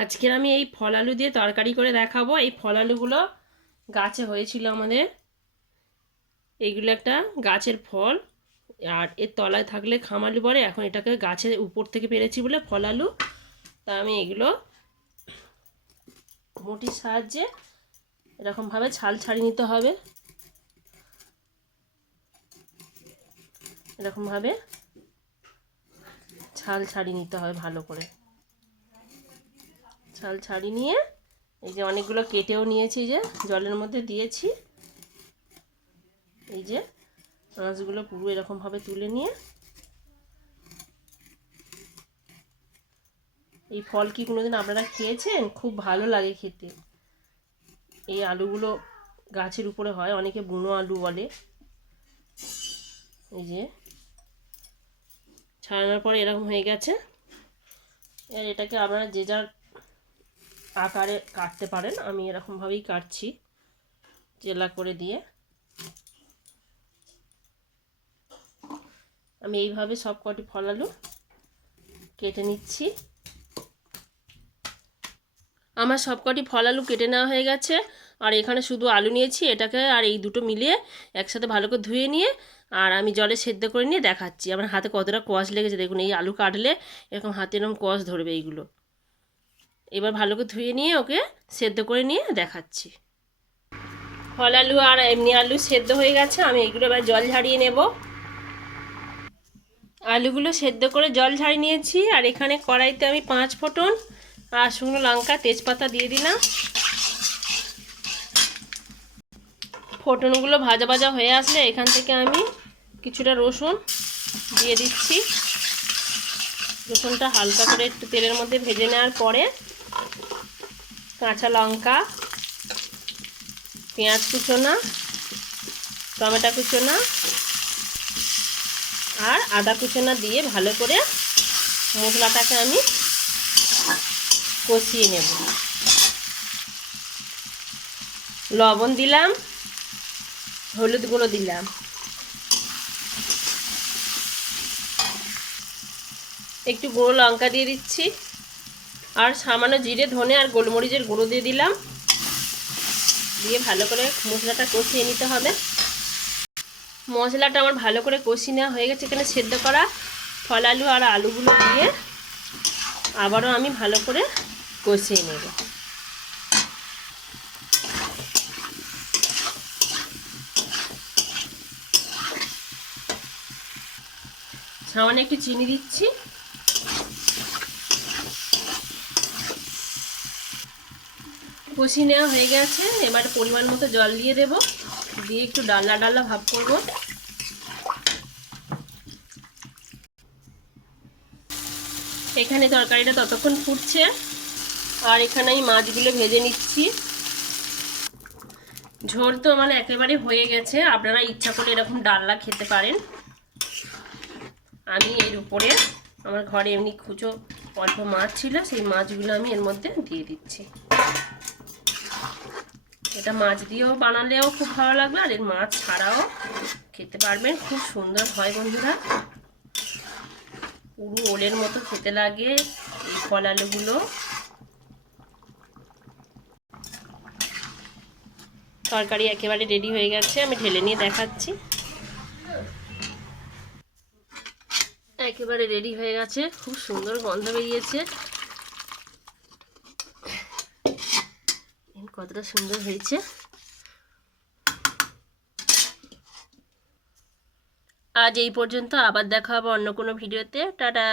আজকে আমি এই ফল আলু দিয়ে তরকারি করে দেখাবো। এই ফল আলুগুলো গাছে হয়েছিল আমাদের। এইগুলো একটা গাছের ফল। আর এর তলায় থাকলে খামালু বলে, এখন এটাকে গাছের উপর থেকে পেরেছি বলে ফল আলু। তা আমি এগুলো মুটির সাহায্যে এরকমভাবে ছাল ছাড়িয়ে নিতে হবে। এরকমভাবে ছাল ছাড়িয়ে নিতে হবে ভালো করে। ছাল ছাড়ি নিয়ে, এই যে অনেকগুলো কেটেও নিয়েছি যে, জলের মধ্যে দিয়েছি। এই যে মাছগুলো পুরো এরকমভাবে তুলে নিয়ে। এই ফল কি কোনোদিন আপনারা খেয়েছেন? খুব ভালো লাগে খেতে। এই আলুগুলো গাছের উপরে হয়, অনেকে বুনো আলু বলে। এই যে ছাড়ানোর পরে এরকম হয়ে গেছে। এটাকে আপনারা যে যার আকারে কাটতে পারেন। আমি এরকমভাবেই কাটছি জেলা করে দিয়ে। আমি এইভাবে সব কটি ফল আলু কেটে নিচ্ছি। আমার সব কটি ফল আলু কেটে নেওয়া হয়ে গেছে। আর এখানে শুধু আলু নিয়েছি, এটাকে আর এই দুটো মিলিয়ে একসাথে ভালো করে ধুয়ে নিয়ে আর আমি জলে সেদ্ধ করে নিয়ে দেখাচ্ছি। আমার হাতে কতটা কষ লেগেছে, দেখুন, এই আলু কাটলে এরকম হাতে এরকম কষ ধরবে এইগুলো। এবার ভালো করে ধুয়ে নিয়ে ওকে সেদ্ধ করে নিয়ে দেখাচ্ছি। ফল আলু আর এমনি আলু সেদ্ধ হয়ে গেছে, আমি এগুলো এবার জল ঝাড়িয়ে নেব। আলুগুলো সেদ্ধ করে জল ঝাড়িয়ে নিয়েছি, আর এখানে কড়াইতে আমি পাঁচ ফোটন আর শুকনো লঙ্কা, তেজপাতা দিয়ে দিলাম। ফোটনগুলো ভাজা ভাজা হয়ে আসলে এখান থেকে আমি কিছুটা রসুন দিয়ে দিচ্ছি। রসুনটা হালকা করে একটু তেলের মধ্যে ভেজে নেওয়ার পরে কাঁচা লঙ্কা, পেঁয়াজ কুচোনা, টমেটো কুচোনা আর আদা কুচোনা দিয়ে ভালো করে মশলাটাকে আমি কষিয়ে নেব। লবণ দিলাম, হলুদ গুঁড়ো দিলাম। একটু গুঁড়ো লঙ্কা দিয়ে দিচ্ছি। আর সামান্য জিরে, ধনে আর গোলমরিচের গুঁড়ো দিয়ে দিলাম। দিয়ে ভালো করে মশলাটা কষিয়ে নিতে হবে। মশলাটা আমার ভালো করে কষিয়ে নেওয়া হয়ে গেছে এখানে সেদ্ধ করা ফল আলু আর আলুগুলো দিয়ে আবারও আমি ভালো করে কষিয়ে নেব। সামান্য একটু চিনি দিচ্ছি। কষিয়ে নেওয়া হয়ে গেছে। এবার পরিমাণ মতো জল দিয়ে দেব। দিয়ে একটু ডাল্লা ডাল্লা ভাব করব। এখানে তরকারিটা ততক্ষণ ফুটছে। আর এখানে আমি মাছগুলো ভেজে নিচ্ছি। ঝোল তো আমার একেবারে হয়ে গেছে। আপনারা ইচ্ছা করে এরকম ডাল্লা খেতে পারেন। আমি এর উপরে আমার ঘরে এমনি খুচো অল্প মাছ ছিল, সেই মাছগুলো আমি এর মধ্যে দিয়ে দিচ্ছি। এটা মাছ দিয়েও বানালেও খুব ভালো লাগবে, আর এর মাছ ছাড়াও খেতে পারবেন। খুব সুন্দর হয় বন্ধুরা। পুরো ওলের মতো খেতে লাগে এই ফল আলুগুলো। তরকারি একেবারে রেডি হয়ে গেছে, আমি ঢেলে নিয়ে দেখাচ্ছি। একেবারে রেডি হয়ে গেছে, খুব সুন্দর গন্ধ বেরিয়েছে। কতটা সুন্দর হয়েছে। আজ এই পর্যন্ত আবার দেখা হবে অন্য কোনো ভিডিওতে। টাটা!